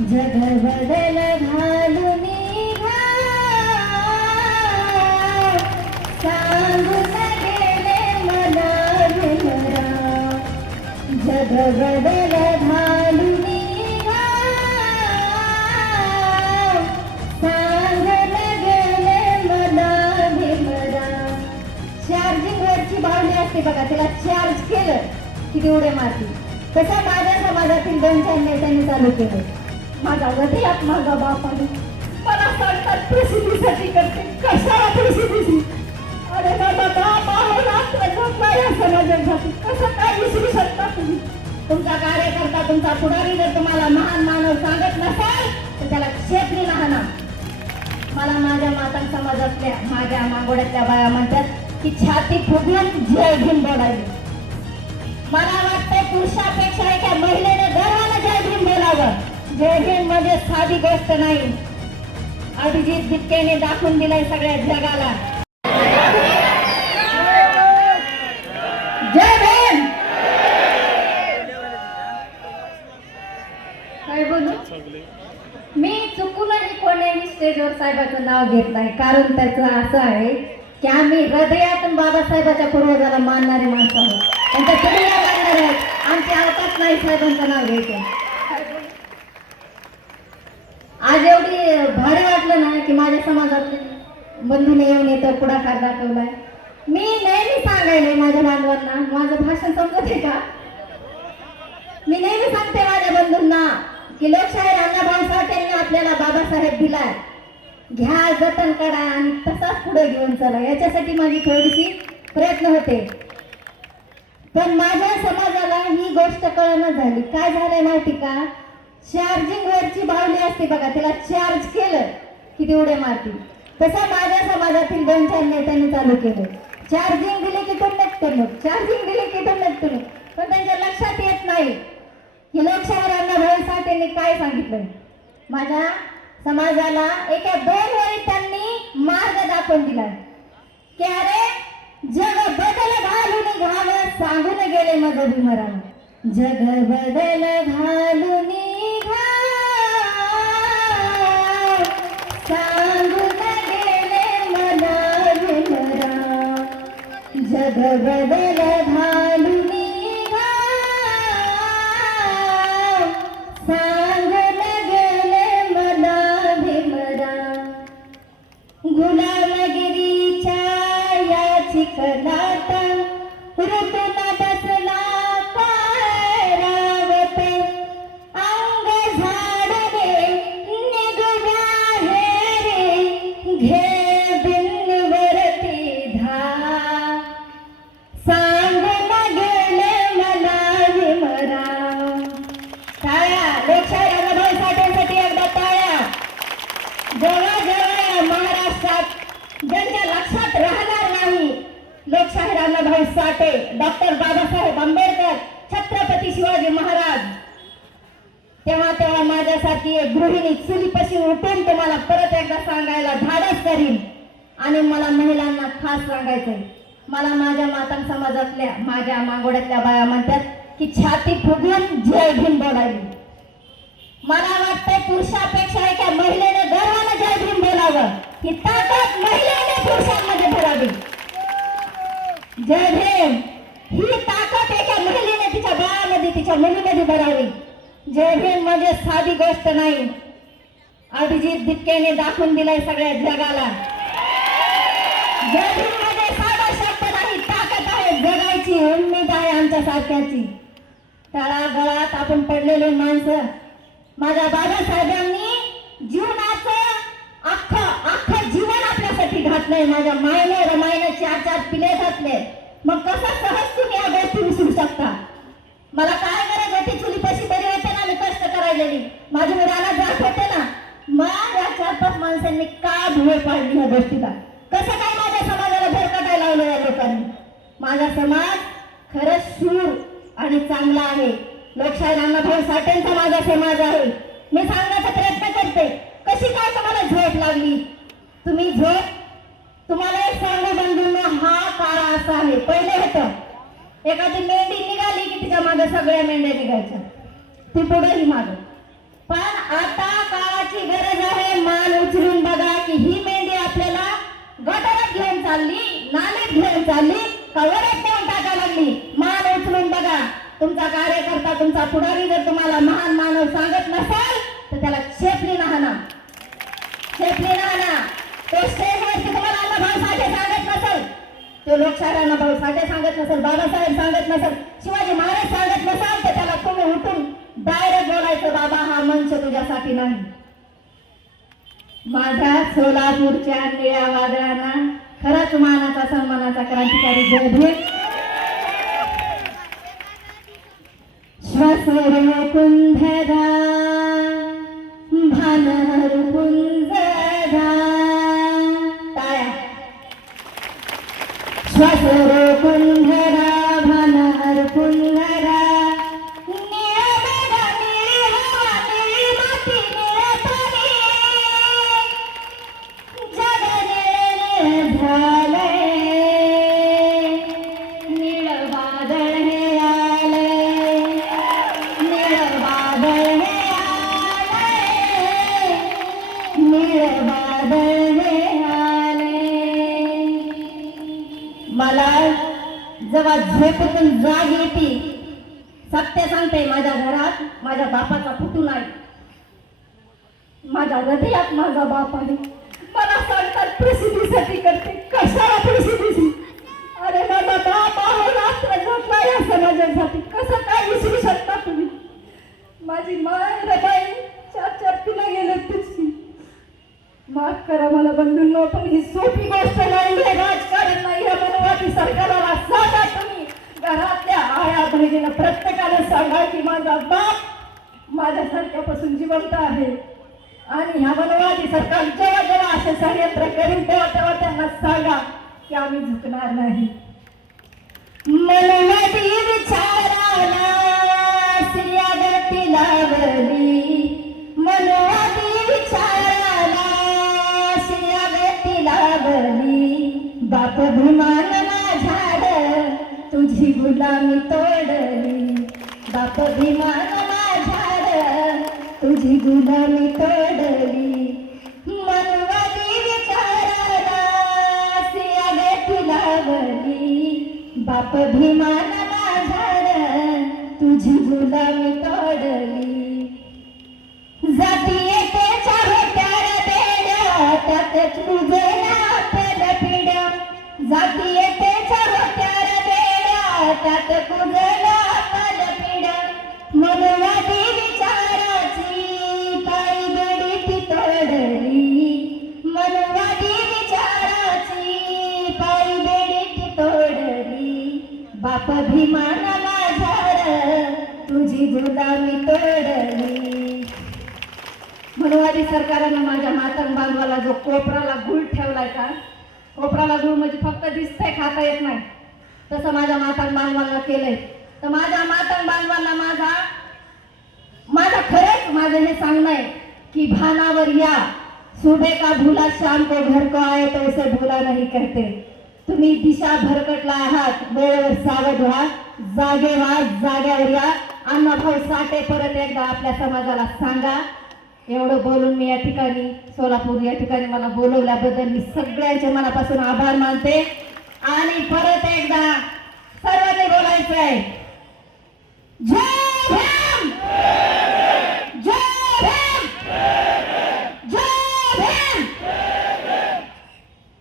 जग बदल घालून सांगून गेले मला भीमराव. जग बदल घालून सांगून गेले मला भीमराव. चार्जिंग वरची बावली असते बघा, तिला चार्ज केलं की तेवढे मारते. तसं माझ्या समाजातील 2-4 नेत्यांनी चालू केलं. माझा हृदयात माझा बाप आहे, मला सांगतात प्रसिद्धीसाठी करते. कशाला प्रसिद्धी? अरे माझा बाप आहे ना, या समाजासाठी कसं काय विसरू शकता तुम्ही? तुमचा कार्यकर्ता, तुमचा पुढारी जर तुम्हाला महान मानव सांगत नसाल तर त्याला क्षेत्री लहाना. मला माझ्या माता समाजातल्या, माझ्या मागोड्यातल्या बाया म्हणतात की छाती फुगून जय भीम बोलावी. मला वाटतंय पुरुषापेक्षा एका महिलेने गर्वाला जय भीम बोलावं. जय भीम म्हणजे साधी गोष्ट नाही. अभिजित बिटकेने दाखवून दिलंय सगळ्या जगाला. जय भीम. काय बोलू? मी चुकूनही कोणीही स्टेजवर साहेबाचं नाव घेत नाही, कारण त्याचं असं आहे की आम्ही हृदयातून बाबासाहेबाच्या पूर्वजाला मानणारे माणसं आहोत. त्यांच्या सगळ्या मानणारे आहेत. आमची अवकाश नाही साहेबांचं नाव घ्यायचं. आज एवढी भारी वाटलं ना की माझ्या समाजातले बंधूने येऊन इथं पुढाकार दाखवलाय. मी नेहमी सांगायले माझ्या बांधवांना, माझं भाषण समजते का? मी नेहमी सांगते माझ्या बंधूंना की लोकशाहीर अण्णाभाऊ साठेंनी आपल्याला बाबासाहेब दिलाय, घ्या, जतन करा आणि तसाच पुढे घेऊन चला. याच्यासाठी माझी थोडीशी प्रयत्न होते. पण माझ्या समाजाला ही गोष्ट कळणं झाली. काय झालंय माहिती का? चार्जिंग वरची बावली असते बघा, तिला चार्ज केलं की तेवढे मारते. तसं माझ्या समाजातील 2-4 नेत्यांनी चालू केलं. चार्जिंग दिले की टुणक, चार्जिंग दिले की टुणक. पण त्यांच्या लक्षात येत नाही की लोकशाहीर अण्णाभाऊ साठेंनी काय सांगितलं. माझ्या समाजाला एका 2 वेळी त्यांनी मार्ग दाखवून दिला की अरे जग बदल घालून घावं सांगून गेले माझं भीमराव. जग बदल घालून सांगून गेले मला भीमराव. जग बदल घालून सांगून गेले मला भीमराव. गुलामगिरीच्या या चिखलात ऋतून बसला पारावत. अंग झाडणे निघव्या हे रे, घे बिनवरती धार. सांगून गेले मला भीमराव. टाळ्या लोकशाहीर अण्णाभाऊ साठेंसाठी एकदा टाळ्या. जेव्हा जेव्हा महाराष्ट्रात ज्यांच्या लक्षात राहणार नाही लोकशाहीर अण्णाभाऊ साठे, डॉक्टर बाबासाहेब आंबेडकर, छत्रपती शिवाजी महाराज, तेव्हा तेव्हा माझ्यासारखी एक गृहिणी चुलीपाशी उठून तुम्हाला परत एकदा सांगायला धाडस करीन. आणि मला महिलांना खास सांगायचंय, मला माझ्या माता समाजातल्या, माझ्या मागोड्यातल्या बाया म्हणतात की छाती फुगून जय भीम बोलावी. मला वाटतंय पुरुषापेक्षा एका महिलेने गर्वानं जय भीम बोलावं. ही ताकद महिलेने पुरुषांमध्ये भरावी. जय भीम ही ताकद एका महिलेने तिच्या बाळामध्ये, तिच्या मुलीमध्ये भरावी. जय भीम म्हणजे साधी गोष्ट नाही. अभिजित बिटकेने दाखवून दिलंय सगळ्या जगाला. जय भीम म्हणजे साधा शब्द नाही, ताकद आहे, जगायची उम्मीद आहे आमच्या सारख्याची. तळागाळात आपण पडलेले माणसं, माझ्या बाबासाहेबांनी जीवनाचं अख्खं जीवन आपल्यासाठी घातलंय. माझ्या मायने रमाईने 4-4 पिले घातले. मग कसं सहज तुम्ही या गोष्टी विसरू शकता? मला काय गरज होती? चुलीपाशी बरी होते ना, मी कष्ट करायलेली, माझी मुलाला जात होते ना. मग या 4-5 माणसांनी का भुळे पाडली ह्या गोष्टीला? कसं काय माझ्या समाजाला भरकटायला लावलं या लोकांनी? माझा समाज खरंच शूर आणि चांगला आहे. लोकशाहीर अण्णाभाऊ साठेंचा माझा समाज आहे. मी सांगण्याचा प्रयत्न करते. कशी काय तुम्हाला झोप लागली? तुम्ही झोप, तुम्हाला एक सांगू बंधूंना, हा काळ असा आहे. पहिले होतं एखादी मेंढी निघाली की तिच्या मागे सगळ्या मेंढ्या निघायच्या, ती पुढेही मागे. पण आता चालली, नालीत घेऊन चालली, का वरच नेऊन टाका लागली? मान उचलून बघा. तुमचा कार्यकर्ता, तुमचा पुढारी जर तुम्हाला महान मानव सांगत नसाल तर त्याला चेपली ना, चेपली ना. तो स्टेजवरती तुम्हाला अण्णाभाऊ साठे सांगत नसेल, तो लोकशाहीर अण्णाभाऊ साठे सांगत नसेल, बाबासाहेब सांगत नसेल, शिवाजी महाराज सांगत नसाल तर त्याला तुम्ही उठून डायरेक्ट बोलायचं, बाबा हा मंच तुझ्यासाठी नाही. माझ्या सोलापूरच्या निळ्या वादळांना खरंच मानाचा सन्मानाचा क्रांतिकारी जय भीम. श्वासरे कुंधरा भानहर कुंजरा, टाळ्या. श्वासरे कुंधरा भानहर कुंजरा, मला जेव्हा झोपेतून जाग येते, सत्य सांगते, माझ्या घरात माझ्या बापाचा फुटू नाही, माझ्या हृदयात माझा बाप आहे. मला सांगतात प्रसिद्धीसाठी करते, कशाला प्रसिद्धीची? अरे माझा बाप आहे, रात्र झोपला या समाजासाठी, कसं काय विसरू शकता तुम्ही? माझी माय रबाई 4 तिला गेले तुझी. माफ करा मला बंधूंनो, पण ही सोपी गोष्ट नाही, हे राजकारण नाही. या मनवादी सरकारला सांगा तुम्ही, घरातल्या आया बहिणीनं प्रत्येकाला सांगा की माझा बाप माझ्यासारख्यापासून जिवंत आहे. आणि ह्या मनवादी सरकार जेव्हा जेव्हा असे षडयंत्र करील तेव्हा तेव्हा त्यांना सांगा की आम्ही झुकणार नाही. मनवादी विचाराला श्रियागती लावली, मनवादी विचाराला श्रियागती लावली, बाप भीमाना झाड तुझी गुलामी तोडली, बाप भीमाना झाड तुझी गुलामी तोडली. मनवादी विचाराला श्रियागती लावली, बाप भीमाना झाड तुझी गुलामी तोडली. जातीयतेच्या होत्यार बेड्या त्यात तुझे नापल पिढ्या, जातीयतेच्या होत्यार बेड्या त्यात तुझे नापल पिढ्या. मनवादी विचाराची पायी बेडी ती तोडली, मनवादी विचाराची पायी बेडी ती तोडली, बाप भीमाना झाड तुझी गुलामी तोडली. मनवादी सरकारनं माझ्या मातंग बांधवाला जो कोपराला गुळ ठेवलाय का, कोपराला गुळ म्हणजे फक्त दिसतंय, खाता येत नाही, तसं माझ्या मातंग बांधवाला केलंय. तर माझ्या मातंग बांधवांना माझा खरंच माझं हे सांगणं आहे की भानावर या, सुबह का भूला शाम को घर को आए तो उसे भूला नहीं कहते. तुम्ही दिशा भरकटला आहात, वेळेवर सावध व्हा, जागे व्हा, जाग्यावर या. अण्णाभाऊ साठे परत एकदा आपल्या समाजाला सांगा. एवढं बोलून मी या ठिकाणी, सोलापूर या ठिकाणी मला बोलवल्याबद्दल मी सगळ्यांचे मनापासून आभार मानते. आणि परत एकदा सर्वांनी बोलायचं आहे, जय